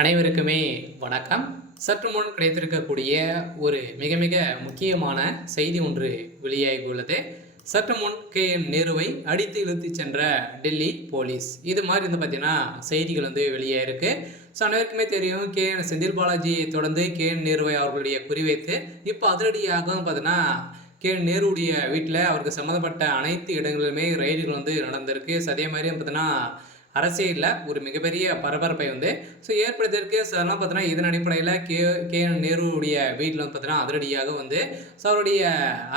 அனைவருக்குமே வணக்கம். சற்று முன் கிடைத்திருக்கக்கூடிய ஒரு மிக மிக முக்கியமான செய்தி ஒன்று வெளியாகியுள்ளது. சற்று முன் KN நேருவை அடித்து இழுத்து சென்ற டெல்லி போலீஸ். இது மாதிரி பார்த்தீங்கன்னா செய்திகள் வெளியாயிருக்கு. ஸோ அனைவருக்குமே தெரியும், செந்தில் பாலாஜியை தொடர்ந்து KN நேருவை அவர்களுடைய குறிவைத்து இப்போ அதிரடியாக பார்த்தீங்கன்னா நேருடைய வீட்டில் அவருக்கு சம்மந்தப்பட்ட அனைத்து இடங்களிலுமே ரைடுகள் நடந்திருக்கு. அதே மாதிரி பார்த்தீங்கன்னா அரசியலில் ஒரு மிகப்பெரிய பரபரப்பை ஏற்படுத்தியிருக்கு. ஸோ அதெல்லாம் பார்த்தீங்கன்னா இதன் அடிப்படையில் KN நேருடைய வீட்டில் பார்த்தீங்கன்னா அதிரடியாக ஸோ அவருடைய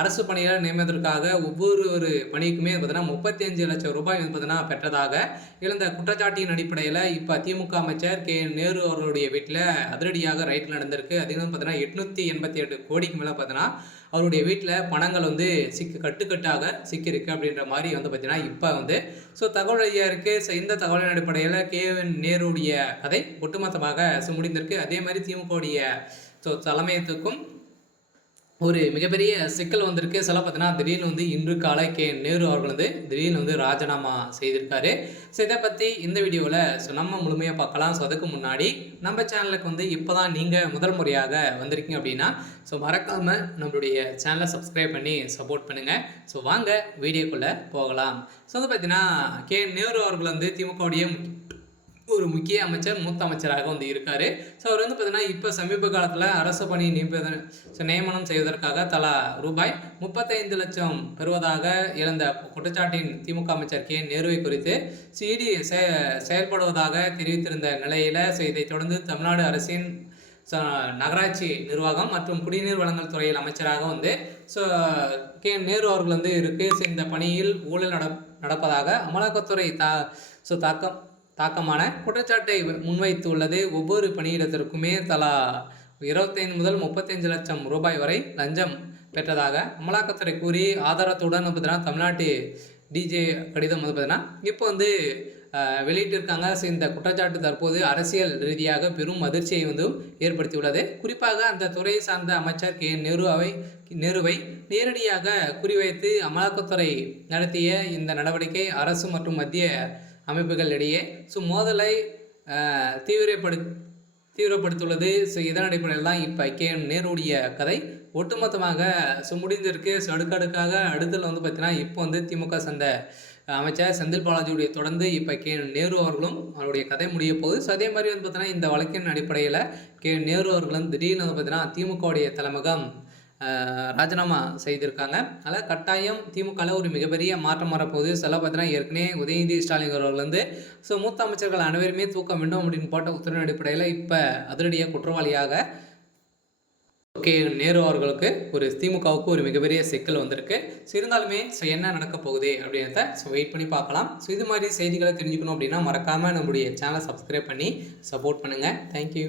அரசு பணியில் நியமனத்திற்காக ஒவ்வொரு பணிக்குமே பார்த்தீங்கன்னா 35 லட்சம் ரூபாய் பார்த்தீங்கன்னா பெற்றதாக எழுந்த குற்றச்சாட்டின் அடிப்படையில் இப்போ திமுக அமைச்சர் KN நேரு அவர்களுடைய வீட்டில் அதிரடியாக ரைட்டில் நடந்திருக்கு. அதிகம் பார்த்தீங்கன்னா 888 கோடிக்கு மேலே பார்த்தீங்கன்னா அவருடைய வீட்டில் பணங்கள் கட்டுக்கட்டாக சிக்கியிருக்கு அப்படின்ற மாதிரி பார்த்தீங்கன்னா இப்போ ஸோ தகவல் வழியாக இருக்குது. ஸோ இந்த தகவலின் அடிப்படையில் KN நேருடைய கதை ஒட்டுமொத்தமாக முடிந்திருக்கு. அதே மாதிரி திமுகவுடைய தலைமையத்துக்கும் ஒரு மிகப்பெரிய சிக்கல் வந்திருக்கு. சில பார்த்தீங்கன்னா திடீர்னு இன்று காலை KN நேரு அவர்கள் திடீர்னு ராஜினாமா செய்திருக்காரு. ஸோ இதை பற்றி இந்த வீடியோவில் நம்ம முழுமையாக பார்க்கலாம். ஸோ அதுக்கு முன்னாடி நம்ம சேனலுக்கு இப்போ தான் நீங்கள் முதல் முறையாக வந்திருக்கீங்க அப்படின்னா ஸோ மறக்காமல் நம்மளுடைய சேனலை சப்ஸ்கிரைப் பண்ணி சப்போர்ட் பண்ணுங்கள். ஸோ வாங்க வீடியோக்குள்ளே போகலாம். ஸோ பார்த்தீங்கன்னா KN நேரு அவர்கள் திமுகவுடைய ஒரு முக்கிய அமைச்சர், மூத்த அமைச்சராக இருக்கார். ஸோ அவர் பார்த்தீங்கன்னா இப்போ சமீப காலத்தில் அரசு பணி நியமனம் செய்வதற்காக தலா ரூபாய் 35 லட்சம் பெறுவதாக எழுந்த குற்றச்சாட்டின் திமுக அமைச்சர் KN நேருவை குறித்து சிடி செயல்படுவதாக தெரிவித்திருந்த நிலையில் இதைத் தொடர்ந்து தமிழ்நாடு அரசின் நகராட்சி நிர்வாகம் மற்றும் குடிநீர் வழங்கல் துறையில் அமைச்சராக ஸோ KN நேரு அவர்கள் இருக்குது. ஸோ இந்த பணியில் ஊழல் நடப்பதாக அமலாக்கத்துறை தாக்கமான குற்றச்சாட்டை முன்வைத்துள்ளது. ஒவ்வொரு பணியிடத்திற்குமே தலா 25 முதல் 35 லட்சம் ரூபாய் வரை லஞ்சம் பெற்றதாக அமலாக்கத்துறை கூறி ஆதாரத்துடன் பார்த்தீங்கன்னா தமிழ்நாட்டு டிஜே கடிதம் பார்த்தீங்கன்னா இப்போ வெளியிட்டிருக்காங்க. ஸோ இந்த குற்றச்சாட்டு தற்போது அரசியல் ரீதியாக பெரும் அதிர்ச்சியை ஏற்படுத்தியுள்ளது. குறிப்பாக அந்த துறையை சார்ந்த அமைச்சர் KN நேருவை நேரடியாக குறிவைத்து அமலாக்கத்துறை நடத்திய இந்த நடவடிக்கை அரசு மற்றும் மத்திய அமைப்புகள் இடையே மோதலை தீவிரப்படுத்துள்ளது. ஸோ இதன் அடிப்படையில் தான் இப்போ KN நேருடைய கதை ஒட்டுமொத்தமாக முடிந்திருக்கு. ஸோ அடுக்கடுக்காக அடுத்ததில் பார்த்தீங்கன்னா இப்போ திமுக சந்த அமைச்சர் செந்தில் பாலாஜியுடைய தொடர்ந்து இப்போ KN நேரு அவர்களும் அவருடைய கதை முடிய போகுது. ஸோ அதே மாதிரி பார்த்தீங்கன்னா இந்த வழக்கின் அடிப்படையில் KN நேரு அவர்களும் திடீர்னு பார்த்தீங்கன்னா திமுகவுடைய தலைமகம் ராஜினாமா செய்திருக்காங்க. அதனால் கட்டாயம் திமுகவில் ஒரு மிகப்பெரிய மாற்றம் வரப்போகுது. சில பார்த்தீங்கன்னா ஏற்கனவே உதயநிதி ஸ்டாலின் அவர்கள் ஸோ மூத்த அமைச்சர்கள் அனைவருமே தூக்க வேண்டும் அப்படின்னு போட்ட உத்தரவின் அடிப்படையில் இப்போ அதிரடியாக குற்றவாளியாக KN நேரு அவர்களுக்கு திமுகவுக்கு ஒரு மிகப்பெரிய சிக்கல் வந்திருக்கு. ஸோ இருந்தாலுமே என்ன நடக்க போகுது அப்படின்றத வெயிட் பண்ணி பார்க்கலாம். ஸோ இது மாதிரி செய்திகளை தெரிஞ்சுக்கணும் அப்படின்னா மறக்காமல் நம்முடைய சேனலை சப்ஸ்கிரைப் பண்ணி சப்போர்ட் பண்ணுங்கள். தேங்க்யூ.